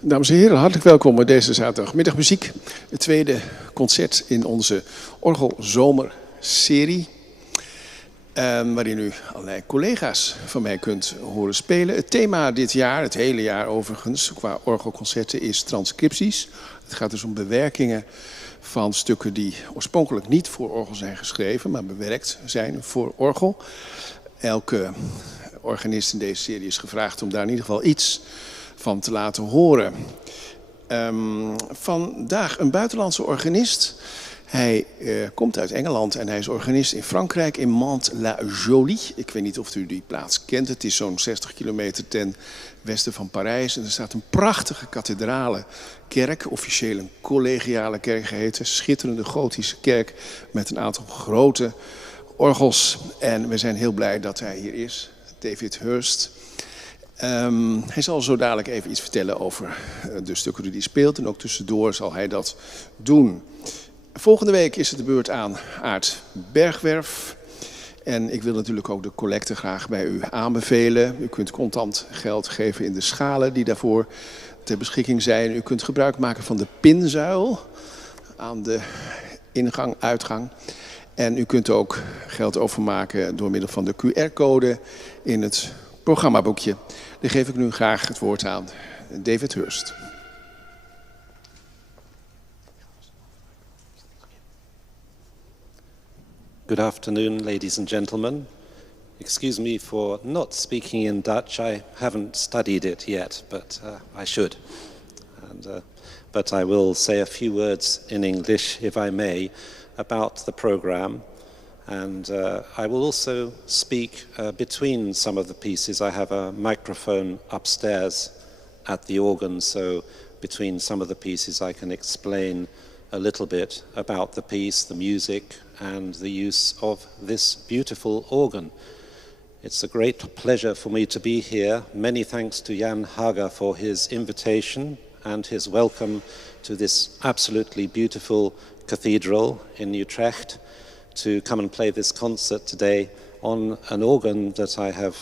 Dames en heren, hartelijk welkom bij deze zaterdagmiddagmuziek. Het tweede concert in onze Orgelzomer-serie. Waarin u allerlei collega's van mij kunt horen spelen. Het thema dit jaar, het hele jaar overigens, qua orgelconcerten is transcripties. Het gaat dus om bewerkingen van stukken die oorspronkelijk niet voor orgel zijn geschreven, maar bewerkt zijn voor orgel. Elke organist in deze serie is gevraagd om daar in ieder geval iets van te laten horen. Vandaag een buitenlandse organist. Hij komt uit Engeland en hij is organist in Frankrijk, in Mantes-la-Jolie. Ik weet niet of u die plaats kent. Het is zo'n 60 kilometer ten westen van Parijs. En er staat een prachtige kathedrale kerk, officieel een collegiale kerk geheten. Schitterende gotische kerk met een aantal grote orgels. En we zijn heel blij dat hij hier is, David Hirst. Hij zal zo dadelijk even iets vertellen over de stukken die hij speelt. En ook tussendoor zal hij dat doen. Volgende week is het de beurt aan Aart Bergwerf. En ik wil natuurlijk ook de collecte graag bij u aanbevelen. U kunt contant geld geven in de schalen die daarvoor ter beschikking zijn. U kunt gebruik maken van de pinzuil aan de ingang, uitgang. En u kunt ook geld overmaken door middel van de QR-code in het programmaboekje. Dan geef ik nu graag het woord aan David Hirst. Good afternoon, ladies and gentlemen. Excuse me for not speaking in Dutch. I haven't studied it yet, but I should. But I will say a few words in English, if I may, about the program. And I will also speak between some of the pieces. I have a microphone upstairs at the organ, so between some of the pieces I can explain a little bit about the piece, the music, and the use of this beautiful organ. It's a great pleasure for me to be here. Many thanks to Jan Hage for his invitation and his welcome to this absolutely beautiful cathedral in Utrecht to come and play this concert today on an organ that I have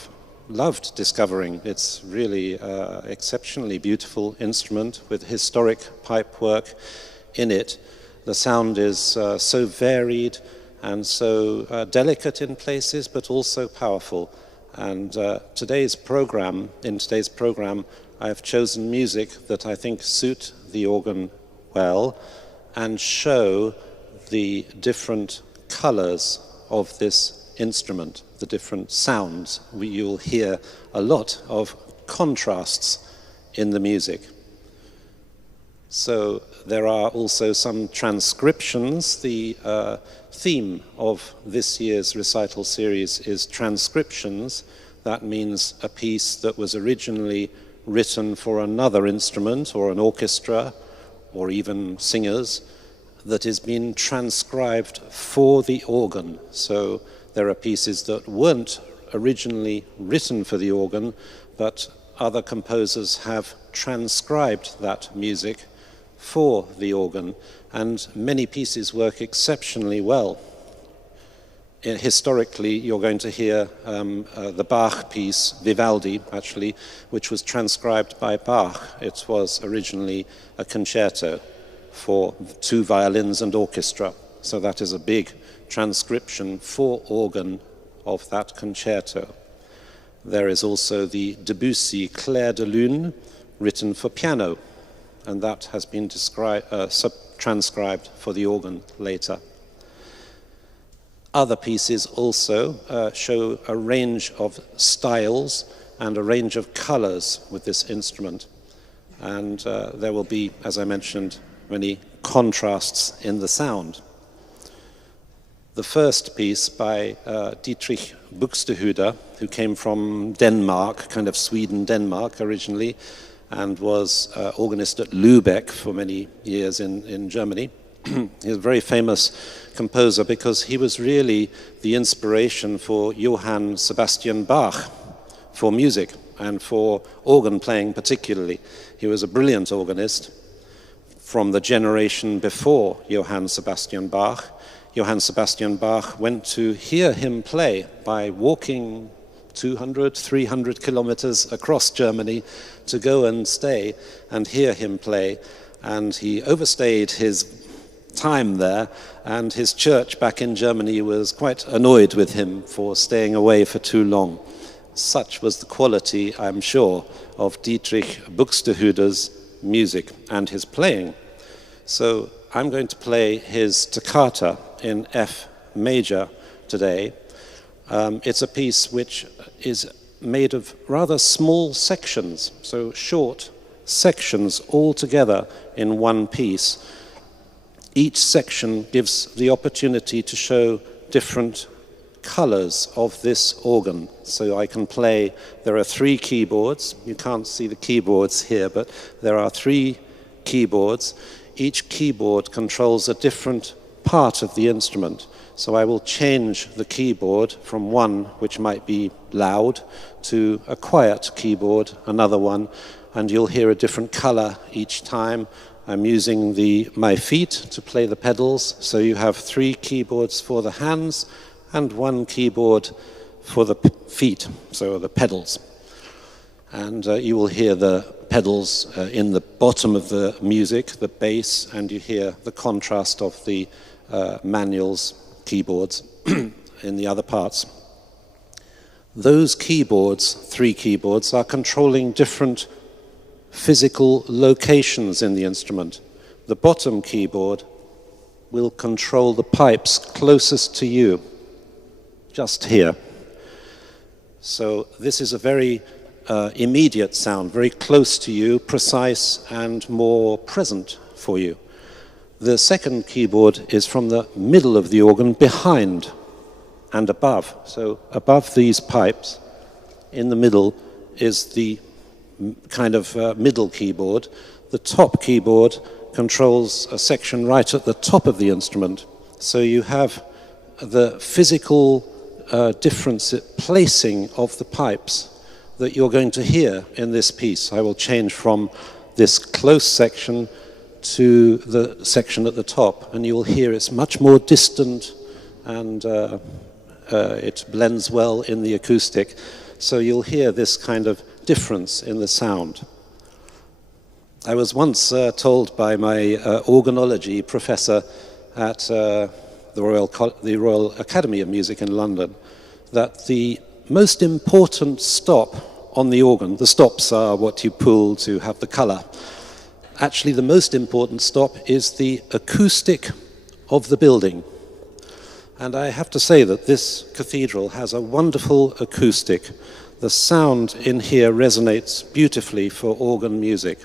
loved discovering. It's really an exceptionally beautiful instrument with historic pipework in it. The sound is so varied and so delicate in places, but also powerful. And in today's program, I have chosen music that I think suit the organ well and show the different colors of this instrument, the different sounds. You'll hear a lot of contrasts in the music. So there are also some transcriptions. The theme of this year's recital series is transcriptions. That means a piece that was originally written for another instrument or an orchestra or even singers that has been transcribed for the organ. So there are pieces that weren't originally written for the organ, but other composers have transcribed that music for the organ, and many pieces work exceptionally well. Historically, you're going to hear the Bach piece, Vivaldi, actually, which was transcribed by Bach. It was originally a concerto for 2 violins and orchestra. So that is a big transcription for organ of that concerto. There is also the Debussy Clair de Lune, written for piano, and that has been transcribed for the organ later. Other pieces also show a range of styles and a range of colors with this instrument. And there will be, as I mentioned, many contrasts in the sound. The first piece by Dietrich Buxtehude, who came from Denmark, kind of Sweden-Denmark originally, and was organist at Lübeck for many years in Germany. He's a very famous composer because he was really the inspiration for Johann Sebastian Bach for music and for organ playing particularly. He was a brilliant organist from the generation before Johann Sebastian Bach. Johann Sebastian Bach went to hear him play by walking 200, 300 kilometers across Germany to go and stay and hear him play. And he overstayed his time there, and his church back in Germany was quite annoyed with him for staying away for too long. Such was the quality, I'm sure, of Dietrich Buxtehude's music and his playing. So I'm going to play his toccata in F major today. It's a piece which is made of rather small sections, so short sections all together in one piece. Each section gives the opportunity to show different colors of this organ. So I can play, there are 3 keyboards. You can't see the keyboards here, but there are 3 keyboards. Each keyboard controls a different part of the instrument. So I will change the keyboard from one which might be loud to a quiet keyboard, another one, and you'll hear a different color each time. I'm using my feet to play the pedals, so you have 3 keyboards for the hands and 1 keyboard for the feet, so the pedals. And you will hear the pedals in the bottom of the music, the bass, and you hear the contrast of the manuals, keyboards, in the other parts. Those keyboards, 3 keyboards, are controlling different physical locations in the instrument. The bottom keyboard will control the pipes closest to you, just here. So this is a very immediate sound, very close to you, precise and more present for you. The second keyboard is from the middle of the organ, behind and above. So above these pipes, in the middle, is the kind of middle keyboard. The top keyboard controls a section right at the top of the instrument. So you have the physical difference, placing of the pipes that you're going to hear in this piece. I will change from this close section to the section at the top, and you will hear it's much more distant, and it blends well in the acoustic. So you'll hear this kind of difference in the sound. I was once told by my organology professor at the Royal Academy of Music in London that the most important stop on the organ, the stops are what you pull to have the color. Actually, the most important stop is the acoustic of the building. And I have to say that this cathedral has a wonderful acoustic. The sound in here resonates beautifully for organ music.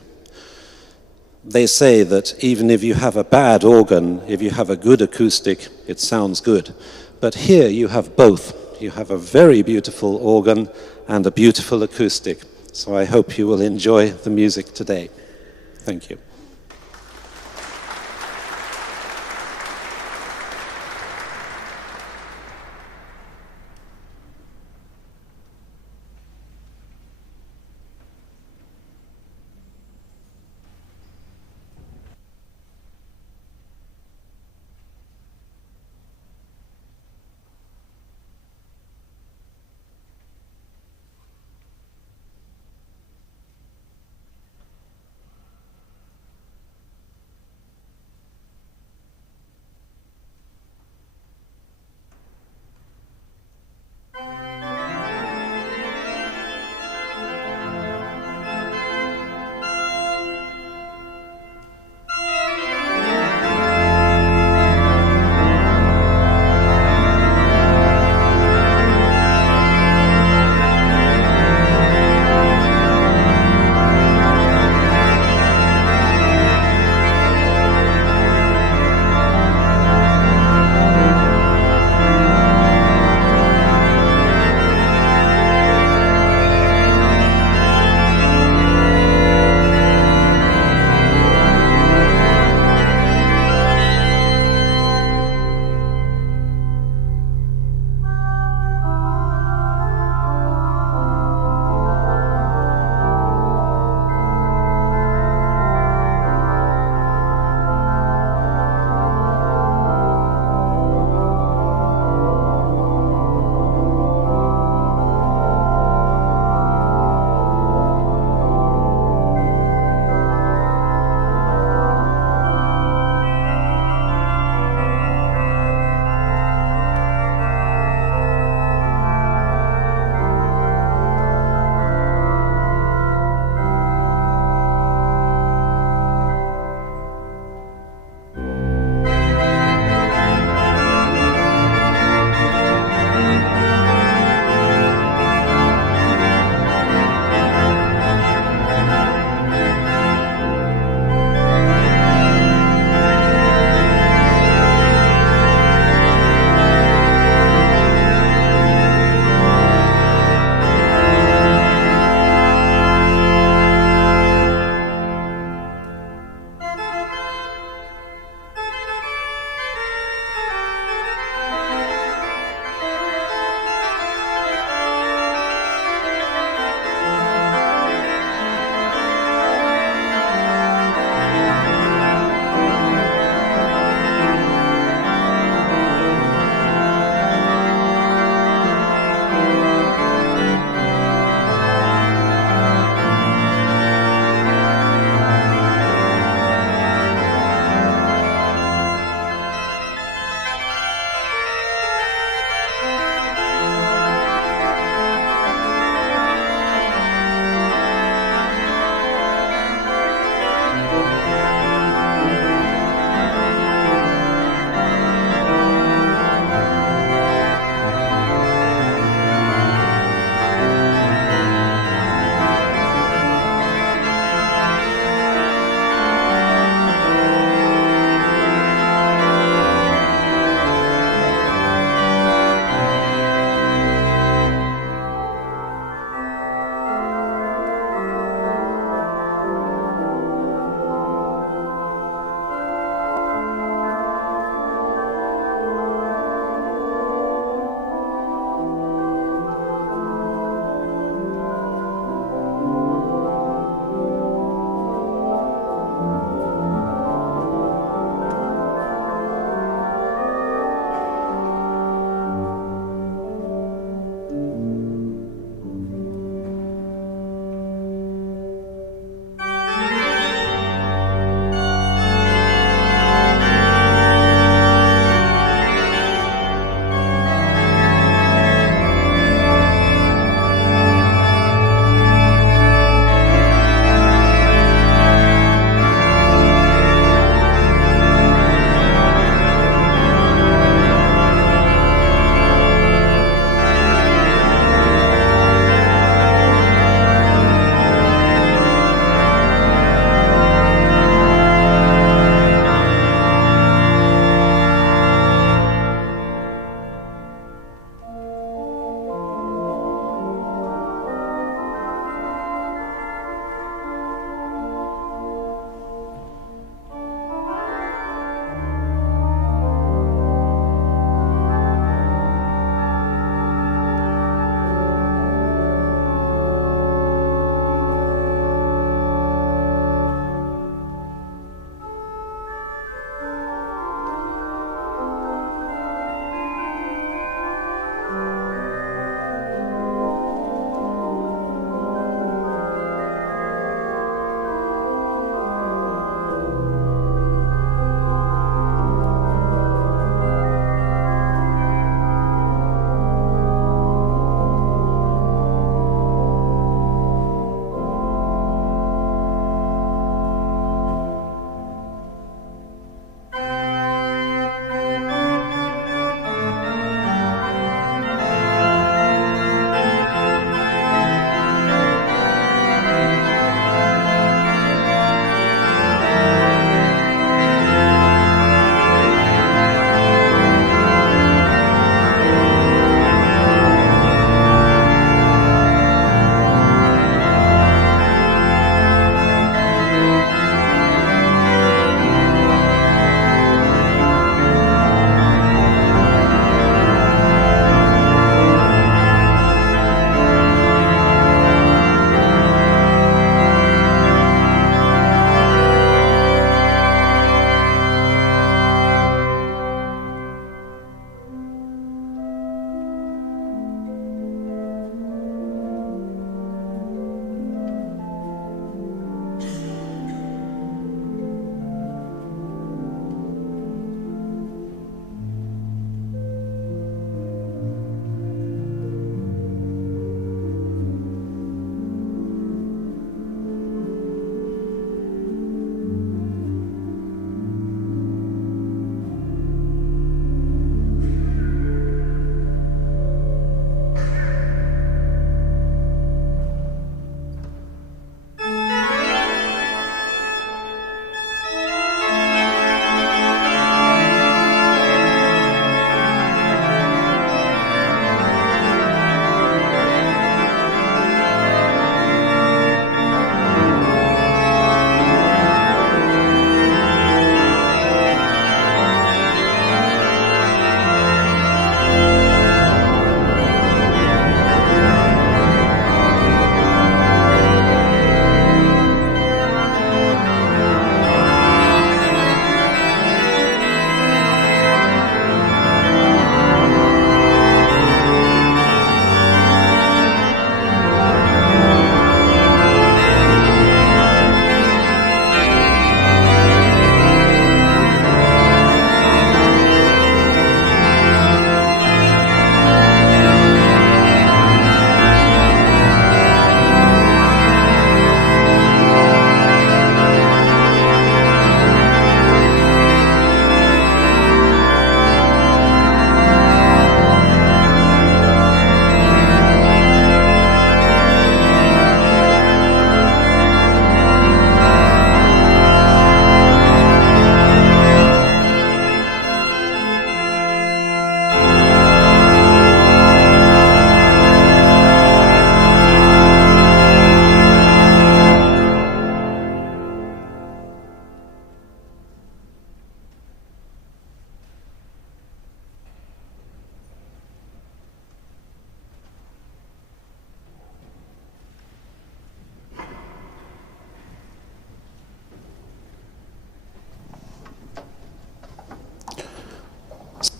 They say that even if you have a bad organ, if you have a good acoustic, it sounds good. But here you have both. You have a very beautiful organ and a beautiful acoustic. So I hope you will enjoy the music today. Thank you.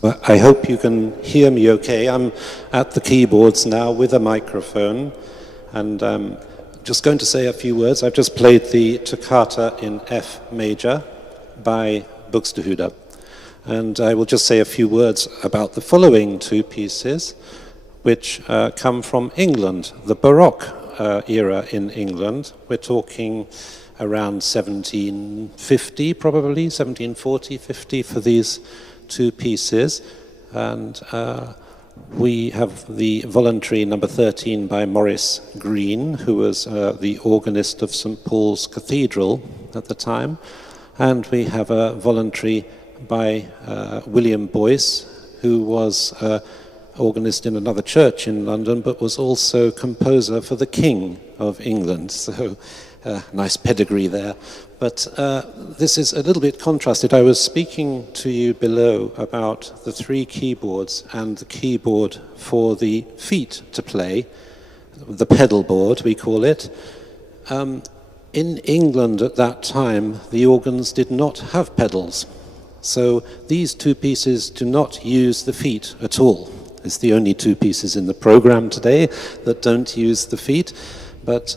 Well, I hope you can hear me okay. I'm at the keyboards now with a microphone, and I'm just going to say a few words. I've just played the Toccata in F major by Buxtehude, and I will just say a few words about the following two pieces, which come from England, the Baroque era in England. We're talking around 1750, probably 1740, 50 for these two pieces, and we have the Voluntary number 13 by Maurice Greene, who was the organist of St. Paul's Cathedral at the time, and we have a Voluntary by William Boyce, who was organist in another church in London, but was also composer for the King of England, so nice pedigree there. But this is a little bit contrasted. I was speaking to you below about the three keyboards and the keyboard for the feet to play, the pedal board we call it. In England at that time, the organs did not have pedals. So these two pieces do not use the feet at all. It's the only two pieces in the program today that don't use the feet, but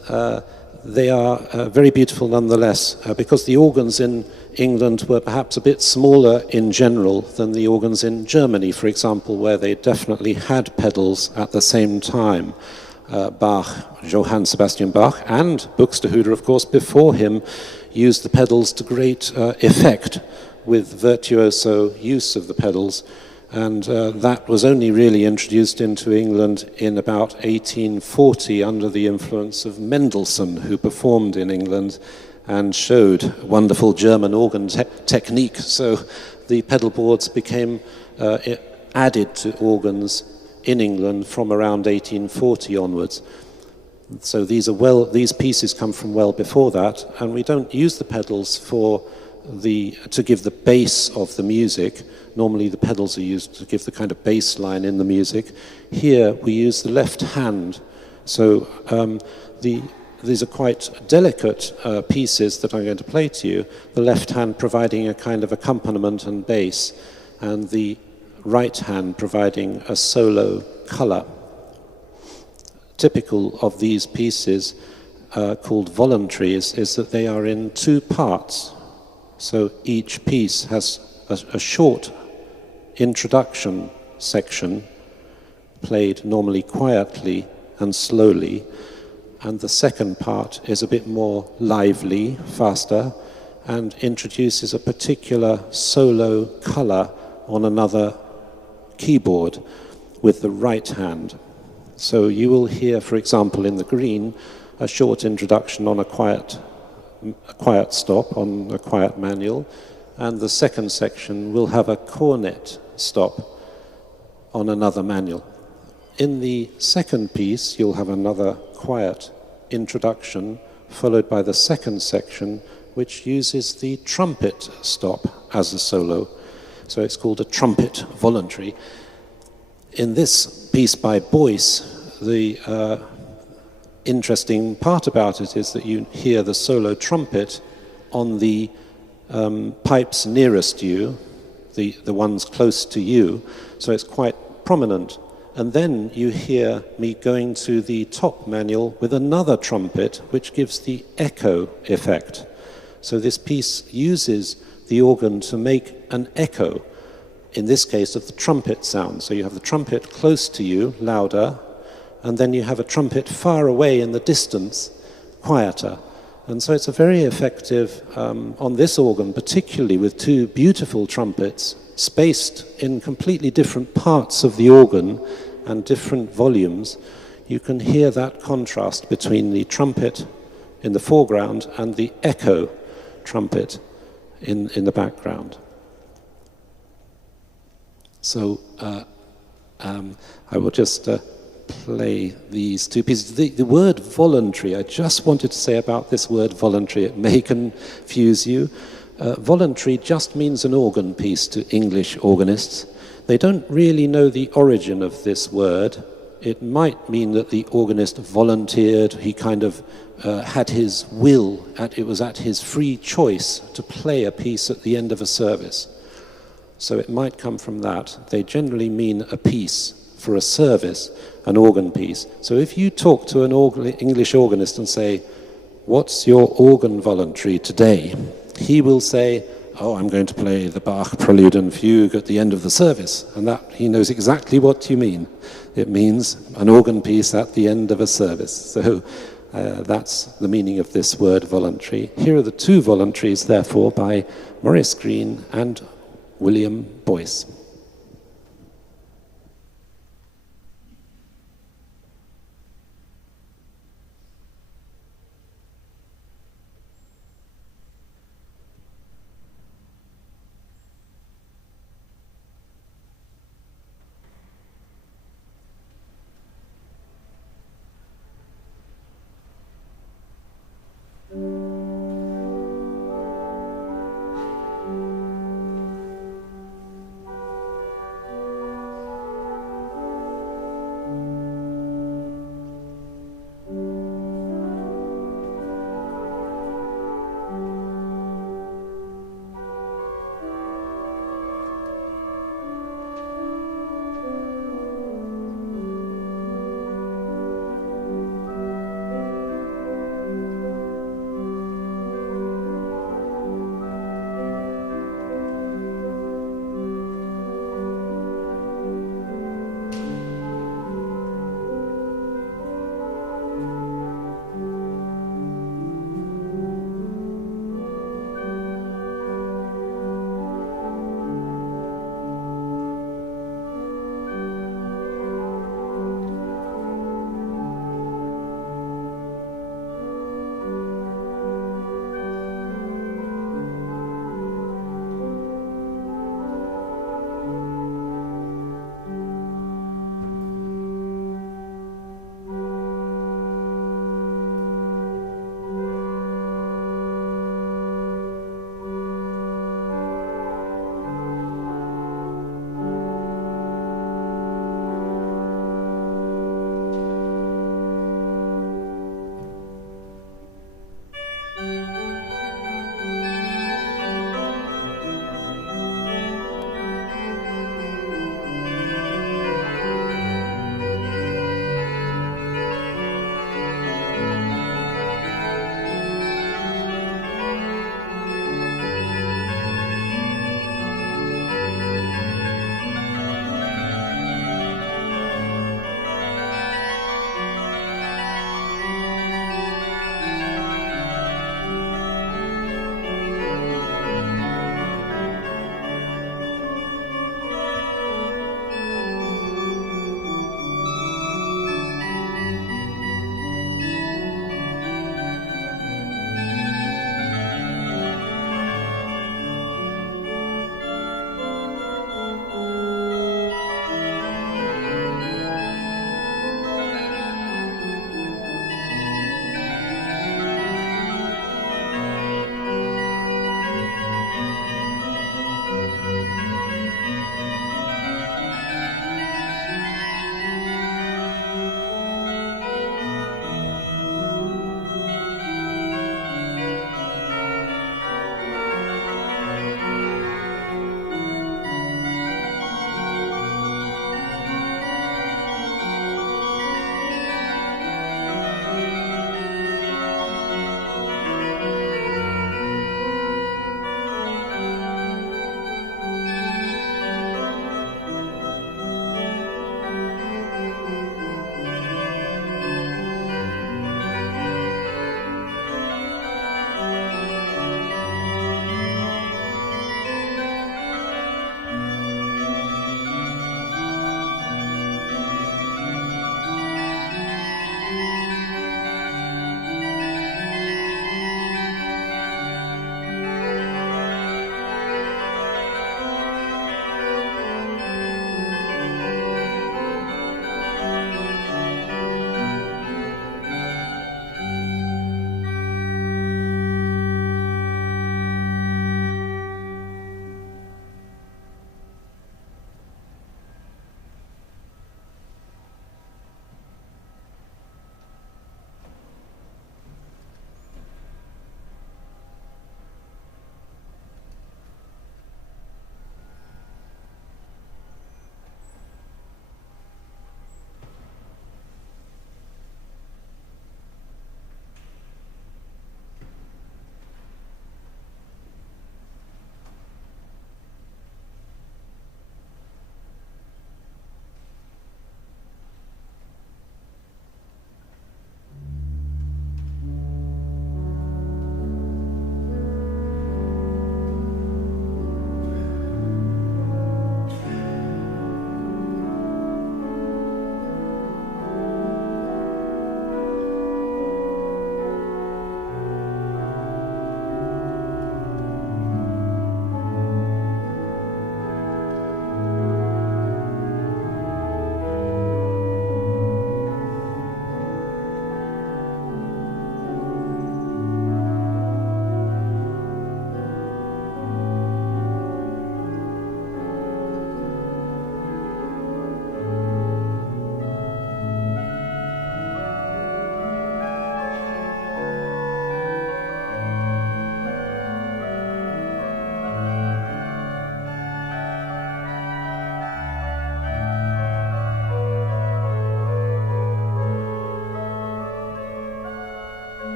they are very beautiful nonetheless, because the organs in England were perhaps a bit smaller in general than the organs in Germany, for example, where they definitely had pedals at the same time. Bach, Johann Sebastian Bach, and Buxtehude, of course, before him, used the pedals to great effect with virtuoso use of the pedals. And that was only really introduced into England in about 1840 under the influence of Mendelssohn, who performed in England and showed wonderful German organ technique. So the pedal boards became added to organs in England from around 1840 onwards. So these pieces come from well before that, and we don't use the pedals to give the bass of the music. Normally the pedals are used to give the kind of bass line in the music. Here we use the left hand. So these are quite delicate pieces that I'm going to play to you. The left hand providing a kind of accompaniment and bass, and the right hand providing a solo color. Typical of these pieces called voluntaries is that they are in two parts. So each piece has a short introduction section played normally quietly and slowly, and the second part is a bit more lively, faster, and introduces a particular solo color on another keyboard with the right hand. So you will hear, for example, in the Green, a short introduction on a quiet stop on a quiet manual, and the second section will have a cornet stop on another manual. In the second piece, you'll have another quiet introduction, followed by the second section, which uses the trumpet stop as a solo. So it's called a trumpet voluntary. In this piece by Boyce, the interesting part about it is that you hear the solo trumpet on the pipes nearest you, the ones close to you, so it's quite prominent. And then you hear me going to the top manual with another trumpet, which gives the echo effect. So this piece uses the organ to make an echo, in this case of the trumpet sound. So you have the trumpet close to you, louder, and then you have a trumpet far away in the distance, quieter. And so it's a very effective, on this organ, particularly with two beautiful trumpets spaced in completely different parts of the organ and different volumes. You can hear that contrast between the trumpet in the foreground and the echo trumpet in the background. So I will just play these two pieces. The word voluntary, I just wanted to say about this word voluntary, it may confuse you. Voluntary just means an organ piece to English organists. They don't really know the origin of this word. It might mean that the organist volunteered, he kind of had his will, it was at his free choice to play a piece at the end of a service. So it might come from that. They generally mean a piece for a service, an organ piece. So if you talk to an English organist and say, what's your organ voluntary today? He will say, oh, I'm going to play the Bach Prelude and Fugue at the end of the service. And that he knows exactly what you mean. It means an organ piece at the end of a service. So that's the meaning of this word voluntary. Here are the two voluntaries, therefore, by Maurice Greene and William Boyce.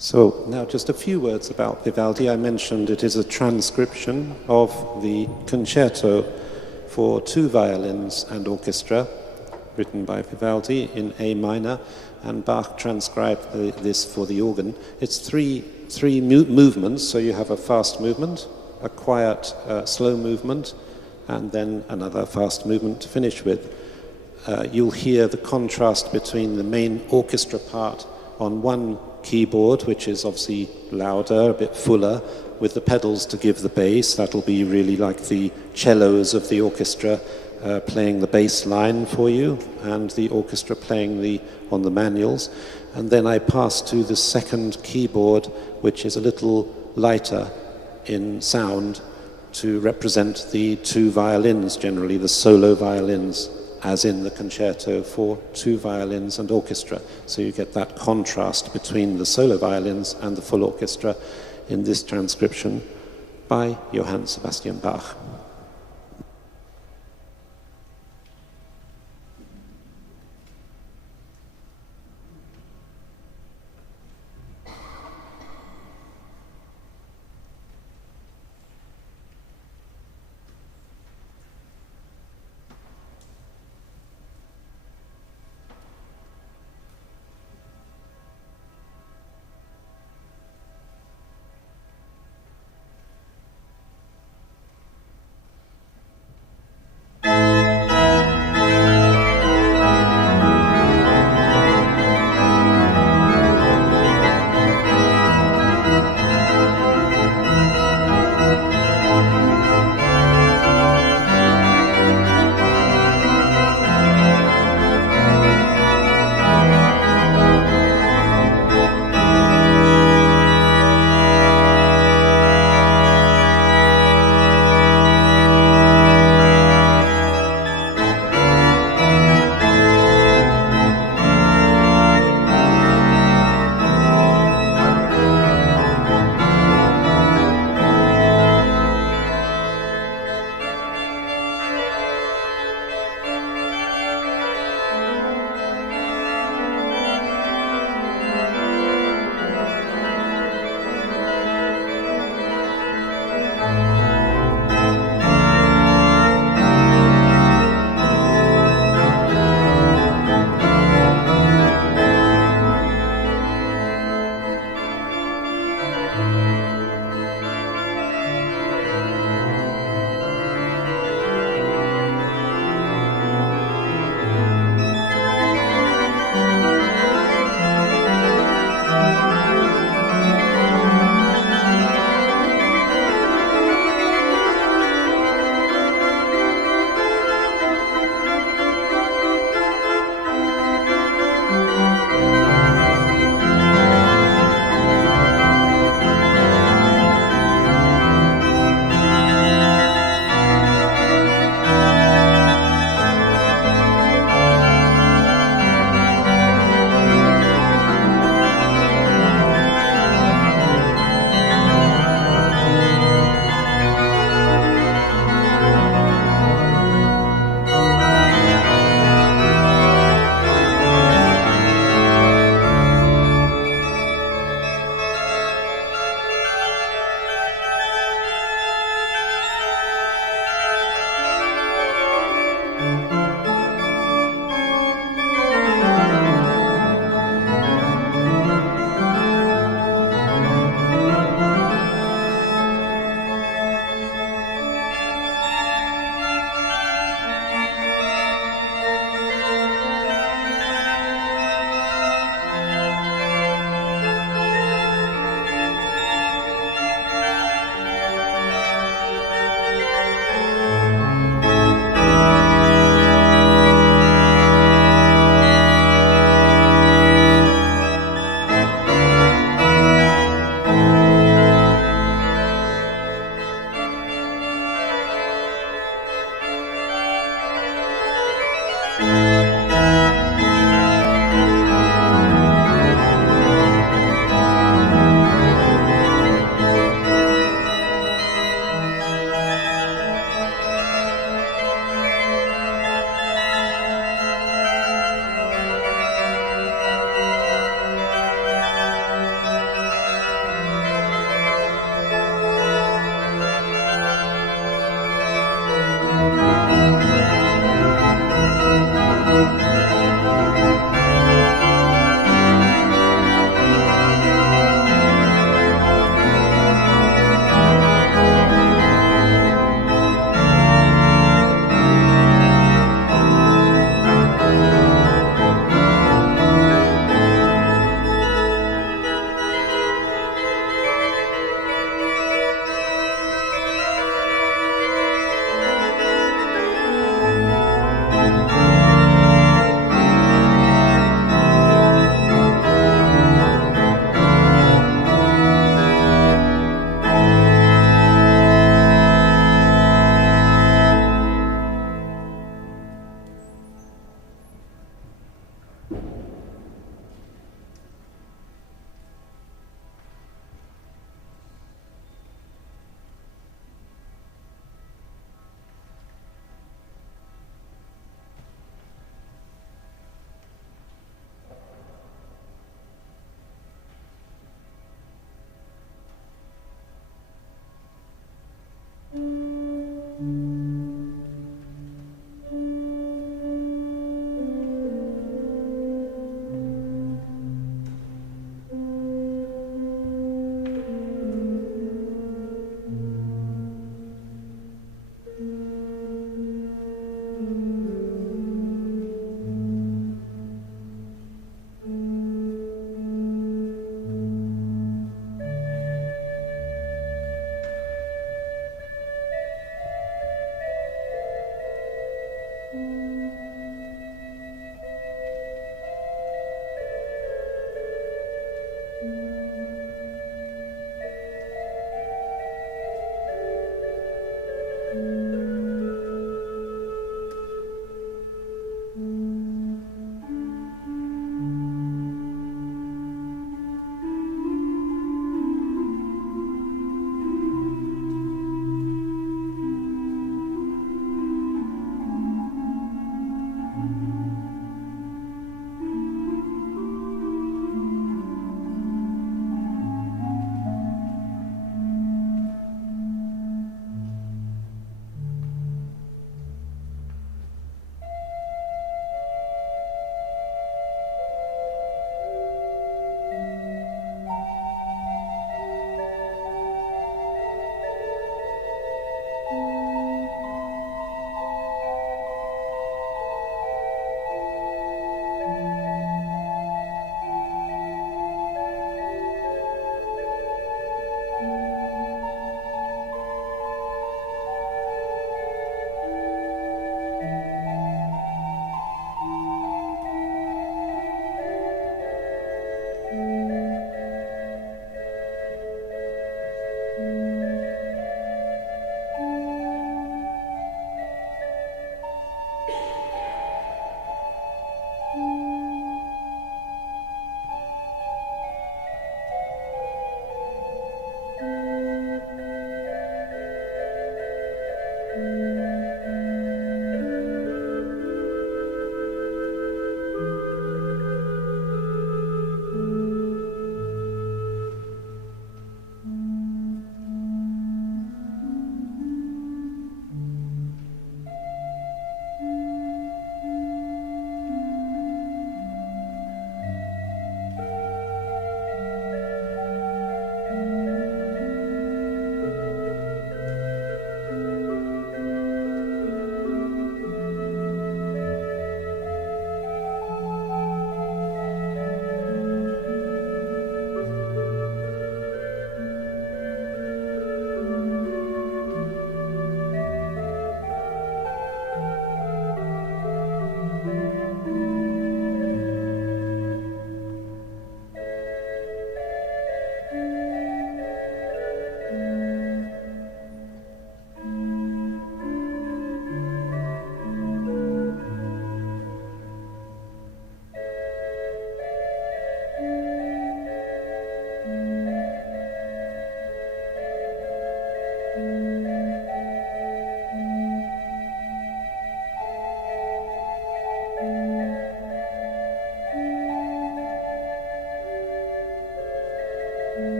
So now just a few words about Vivaldi. I mentioned it is a transcription of the concerto for 2 violins and orchestra, written by Vivaldi in A minor, and Bach transcribed this for the organ. It's three movements, so you have a fast movement, a quiet, slow movement, and then another fast movement to finish with. You'll hear the contrast between the main orchestra part on one keyboard, which is obviously louder, a bit fuller, with the pedals to give the bass. That'll be really like the cellos of the orchestra playing the bass line for you, and the orchestra playing on the manuals. And then I pass to the second keyboard, which is a little lighter in sound, to represent the 2 violins, generally the solo violins, as in the concerto for 2 violins and orchestra. So you get that contrast between the solo violins and the full orchestra in this transcription by Johann Sebastian Bach.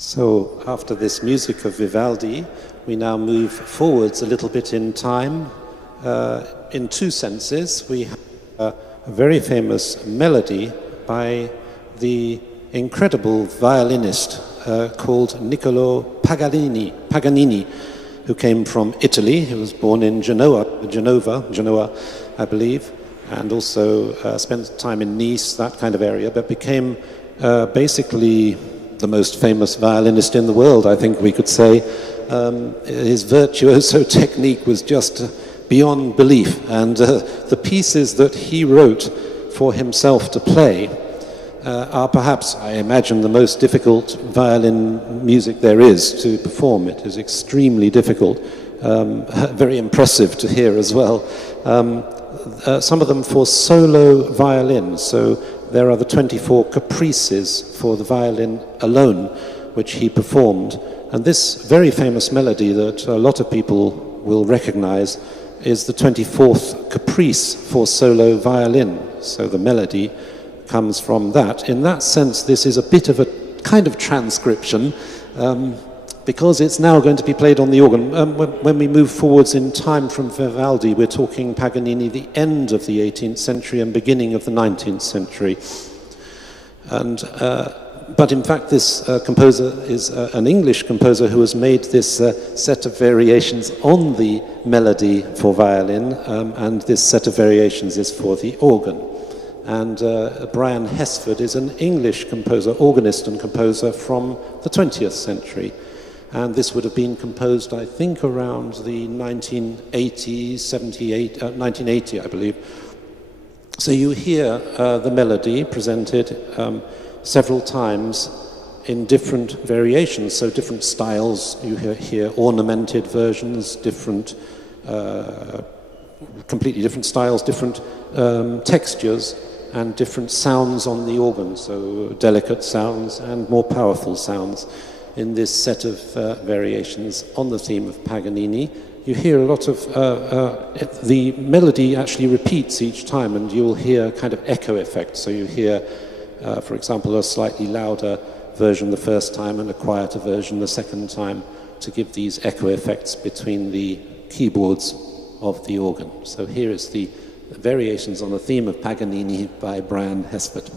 So after this music of Vivaldi, we now move forwards a little bit in time. In two senses, we have a very famous melody by the incredible violinist called Niccolo Paganini, who came from Italy. He was born in Genoa, I believe, and also spent time in Nice, that kind of area, but became basically the most famous violinist in the world, I think we could say. His virtuoso technique was just beyond belief, and the pieces that he wrote for himself to play are perhaps, I imagine, the most difficult violin music there is to perform. It is extremely difficult, very impressive to hear as well. Some of them for solo violin, so there are the 24 caprices for the violin alone, which he performed. And this very famous melody that a lot of people will recognize is the 24th caprice for solo violin. So the melody comes from that. In that sense, this is a bit of a kind of transcription, because it's now going to be played on the organ. When we move forwards in time from Vivaldi, we're talking Paganini, the end of the 18th century and beginning of the 19th century. And, but in fact, this composer is an English composer who has made this set of variations on the melody for violin, and this set of variations is for the organ. And Bryan Hesford is an English composer, organist and composer from the 20th century. And this would have been composed, I think, around the 1980, I believe. So you hear the melody presented several times in different variations, so different styles. You hear ornamented versions, different, completely different styles, different textures, and different sounds on the organ, so delicate sounds and more powerful sounds. In this set of variations on the theme of Paganini, you hear a lot of, the melody actually repeats each time, and you'll hear kind of echo effects. So you hear, for example, a slightly louder version the first time and a quieter version the second time, to give these echo effects between the keyboards of the organ. So here is the variations on the theme of Paganini by Bryan Hesford.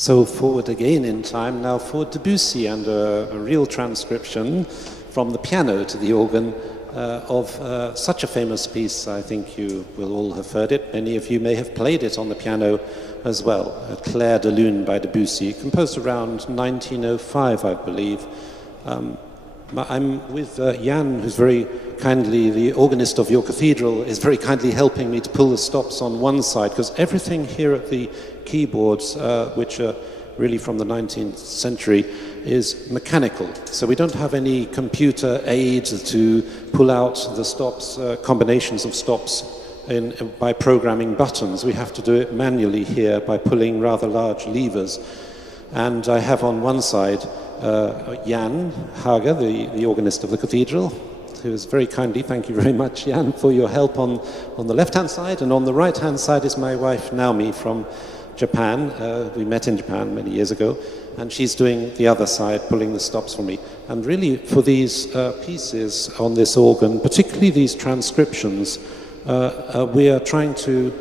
So forward again in time, now for Debussy, and a real transcription from the piano to the organ of such a famous piece. I think you will all have heard it. Many of you may have played it on the piano as well. Clair de Lune by Debussy, composed around 1905, I believe. I'm with Jan, who's very kindly, the organist of your cathedral, is very kindly helping me to pull the stops on one side, because everything here at the keyboards, which are really from the 19th century, is mechanical. So we don't have any computer aid to pull out the stops, combinations of stops by programming buttons. We have to do it manually here by pulling rather large levers. And I have on one side Jan Hage, the organist of the cathedral, who is very kindly, thank you very much, Jan, for your help on the left-hand side. And on the right-hand side is my wife, Naomi, from Japan. We met in Japan many years ago. And she's doing the other side, pulling the stops for me. And really, for these pieces on this organ, particularly these transcriptions, we are trying to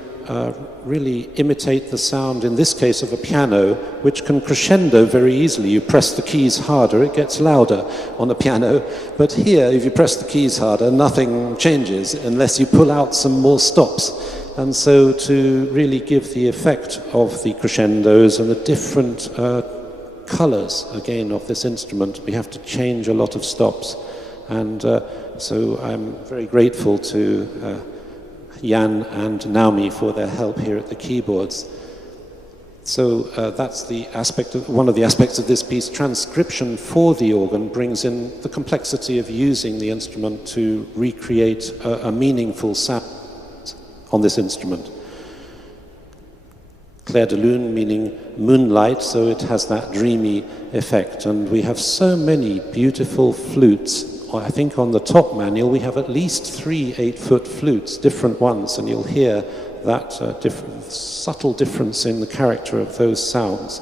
really imitate the sound, in this case, of a piano, which can crescendo very easily. You press the keys harder, it gets louder on a piano. But here, if you press the keys harder, nothing changes unless you pull out some more stops. And so to really give the effect of the crescendos and the different colors, again, of this instrument, we have to change a lot of stops. And so I'm very grateful to Jan and Naomi for their help here at the keyboards. So that's the aspect one of the aspects of this piece. Transcription for the organ brings in the complexity of using the instrument to recreate a meaningful sound on this instrument. Clair de Lune meaning moonlight, so it has that dreamy effect. And we have so many beautiful flutes. I think on the top manual we have at least 3 8-foot flutes, different ones, and you'll hear that subtle difference in the character of those sounds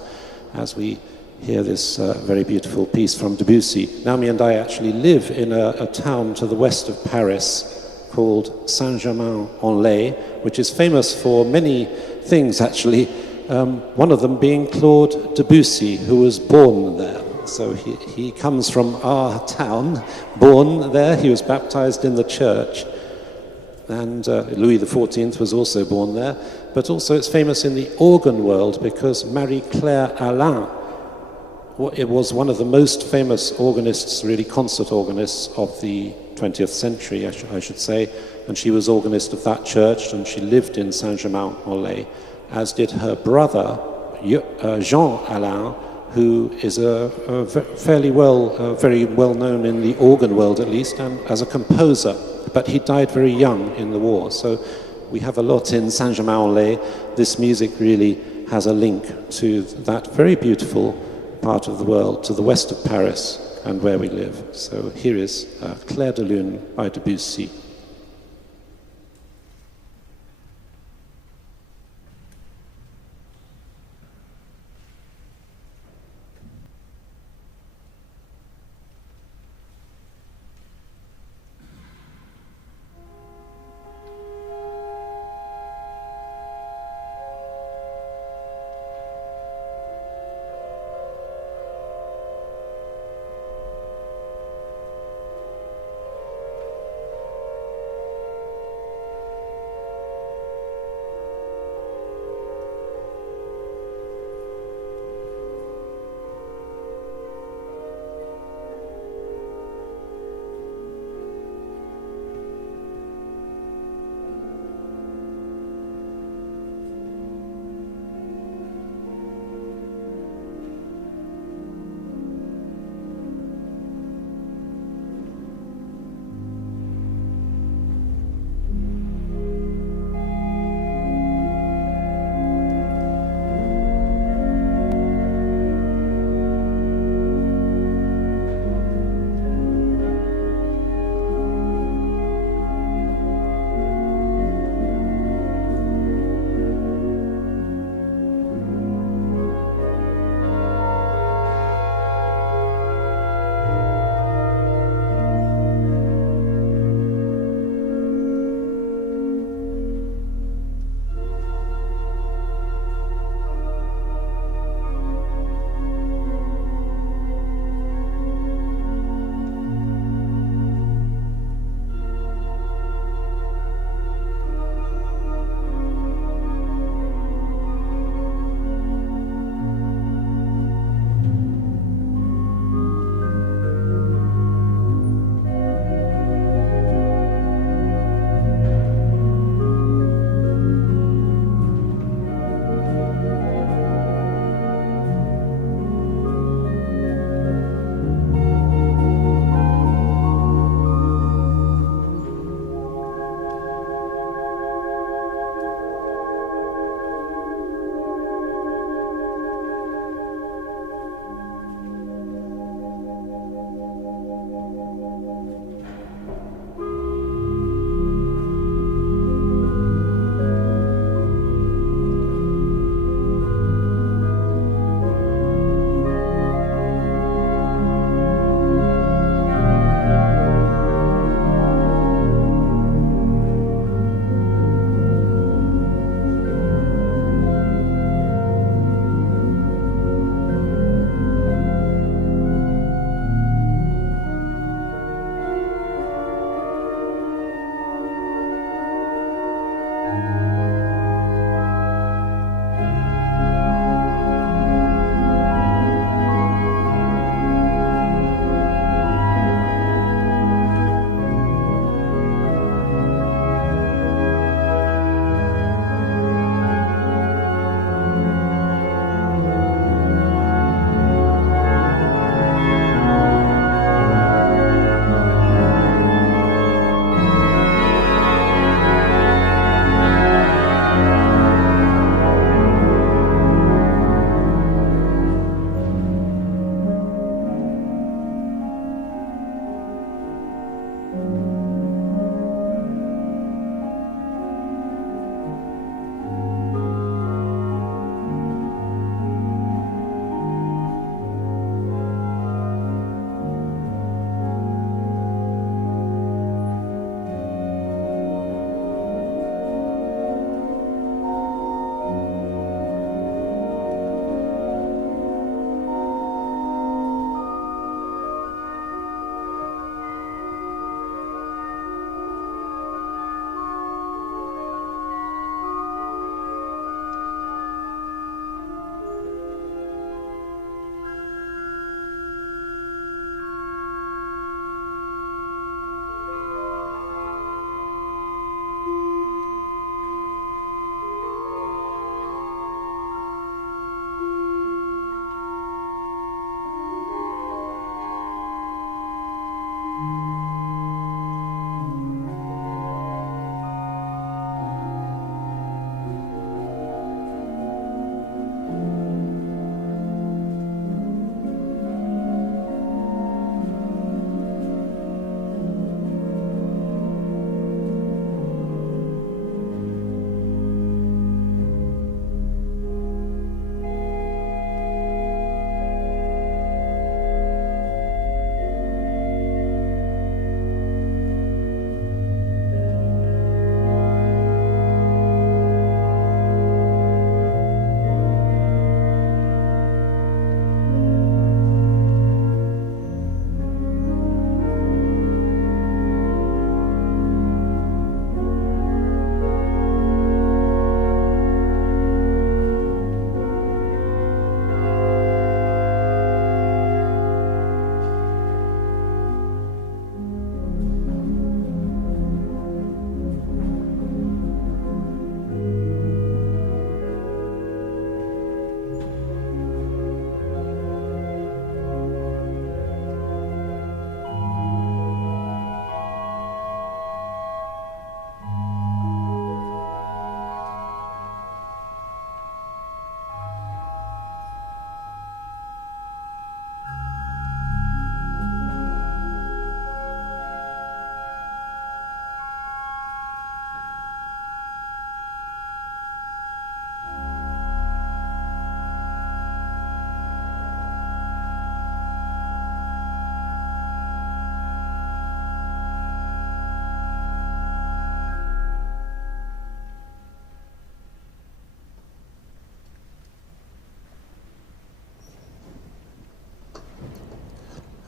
as we hear this very beautiful piece from Debussy. Naomi and I actually live in a town to the west of Paris called Saint-Germain-en-Laye, which is famous for many things actually, one of them being Claude Debussy, who was born there. So he comes from our town, born there. He was baptized in the church. And Louis XIV was also born there. But also it's famous in the organ world because Marie-Claire Alain, it was one of the most famous organists, really concert organists of the 20th century, I should say. And she was organist of that church, and she lived in Saint-Germain-en-Laye, as did her brother, Jean Alain, who is very well known in the organ world at least, and as a composer. But he died very young in the war. So we have a lot in Saint-Germain-en-Laye. This music really has a link to that very beautiful part of the world, to the west of Paris and where we live. So here is Clair de Lune by Debussy.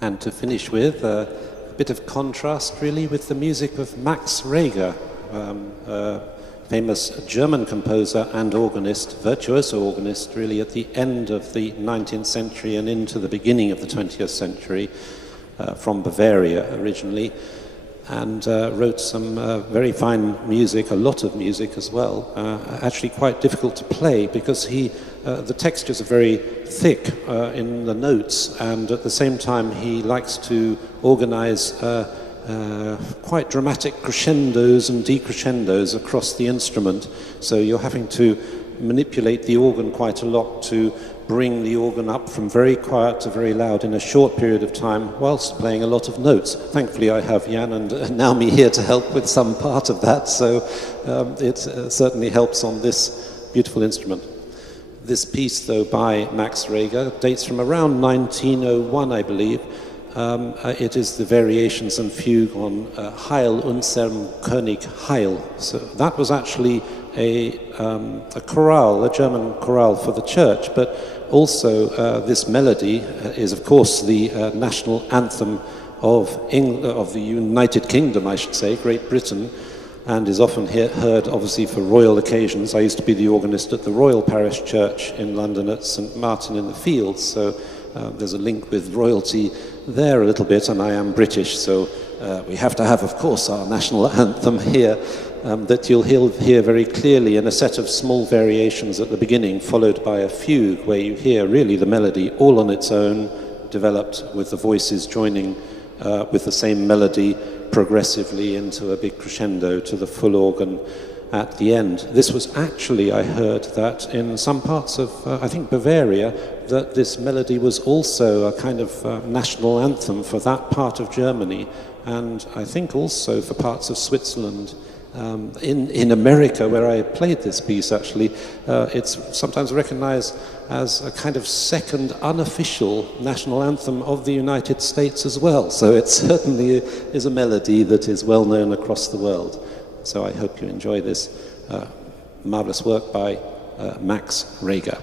And to finish with, a bit of contrast really with the music of Max Reger, famous German composer and organist, virtuoso organist, really at the end of the 19th century and into the beginning of the 20th century, from Bavaria originally, and wrote some very fine music, a lot of music as well, actually quite difficult to play because the textures are very thick in the notes, and at the same time he likes to organize quite dramatic crescendos and decrescendos across the instrument, so you're having to manipulate the organ quite a lot to bring the organ up from very quiet to very loud in a short period of time whilst playing a lot of notes. Thankfully I have Jan and Naomi here to help with some part of that, so it certainly helps on this beautiful instrument. This piece, though, by Max Reger dates from around 1901, I believe. It is the variations and fugue on Heil unserem König Heil. So that was actually a chorale, a German chorale for the church, but also this melody is, of course, the national anthem of the United Kingdom, I should say, Great Britain, and is often heard, obviously, for royal occasions. I used to be the organist at the Royal Parish Church in London at St. Martin in the Fields, so there's a link with royalty there a little bit, and I am British, so we have to have, of course, our national anthem here, that you'll hear very clearly in a set of small variations at the beginning, followed by a fugue, where you hear really the melody all on its own, developed with the voices joining with the same melody progressively into a big crescendo to the full organ at the end. This was actually, I heard that in some parts of, I think, Bavaria, that this melody was also a kind of national anthem for that part of Germany, and I think also for parts of Switzerland. In America, where I played this piece, actually, it's sometimes recognized as a kind of second unofficial national anthem of the United States as well. So it certainly is a melody that is well known across the world. So I hope you enjoy this marvelous work by Max Reger.